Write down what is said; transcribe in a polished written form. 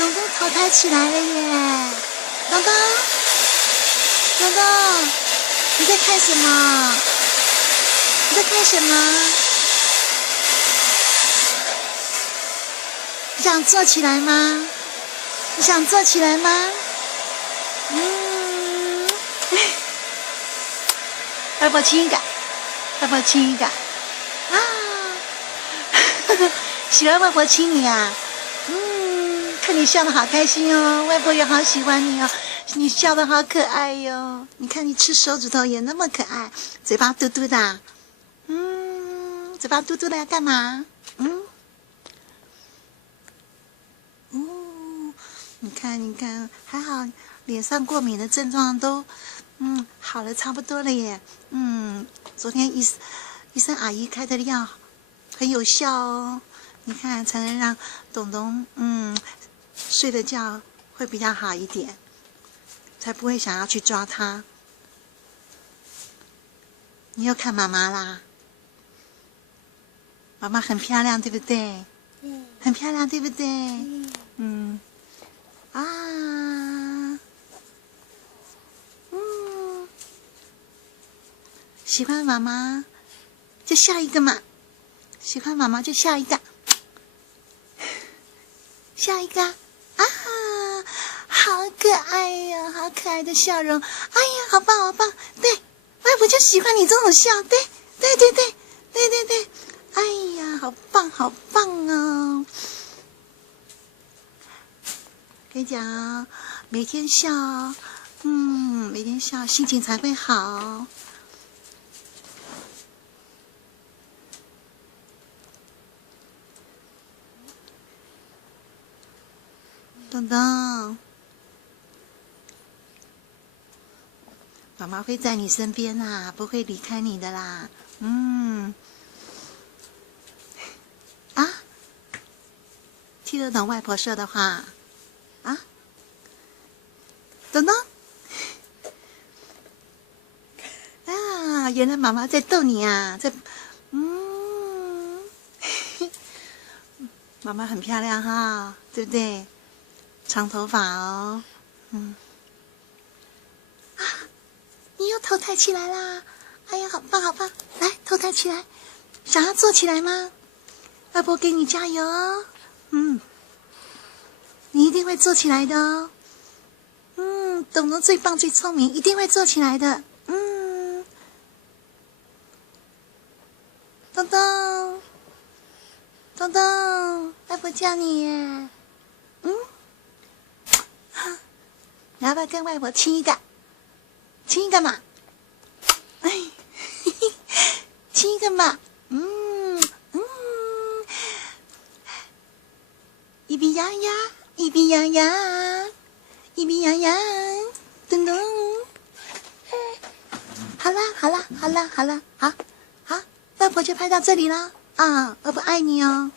东东头抬起来了耶！东东，东东，你在看什么？你在看什么？你想坐起来吗？你想坐起来吗？外婆亲一个，外婆亲一个啊！喜欢外婆亲你啊？看你笑得好开心哦，外婆也好喜欢你哦，你笑得好可爱哟！你看你吃手指头也那么可爱，嘴巴嘟嘟的，嘴巴嘟嘟的要干嘛？你看，你看，还好，脸上过敏的症状都，好了差不多了耶。昨天医生阿姨开的药很有效哦。你看，才能让东东，睡的觉会比较好一点，才不会想要去抓他。你又看妈妈啦，妈妈很漂亮，对不对？很漂亮，对不对？喜欢妈妈就笑一个嘛，喜欢妈妈就笑一个，笑一个啊，好可爱呀，好可爱的笑容，哎呀，好棒好棒，对，外婆就喜欢你这种笑，对，哎呀，好棒好棒哦！跟你讲哦，每天笑，每天笑，心情才会好。东东，妈妈会在你身边啦，不会离开你的啦。听得懂外婆说的话啊？东东，原来妈妈在逗你啊，妈妈很漂亮哈，对不对？长头发哦，你又头抬起来啦！哎呀，好棒好棒！来，头抬起来，想要坐起来吗？外婆给你加油哦！你一定会坐起来的哦！东东最棒最聪明，一定会坐起来的。东东，东东，外婆叫你耶！你要不要跟外婆亲一个？亲一个嘛！亲一个嘛！一比呀呀，一比呀呀，一比呀呀，咚咚。好啦，好啦，好啦，好啦，好，外婆就拍到这里了啊！外婆爱你哦。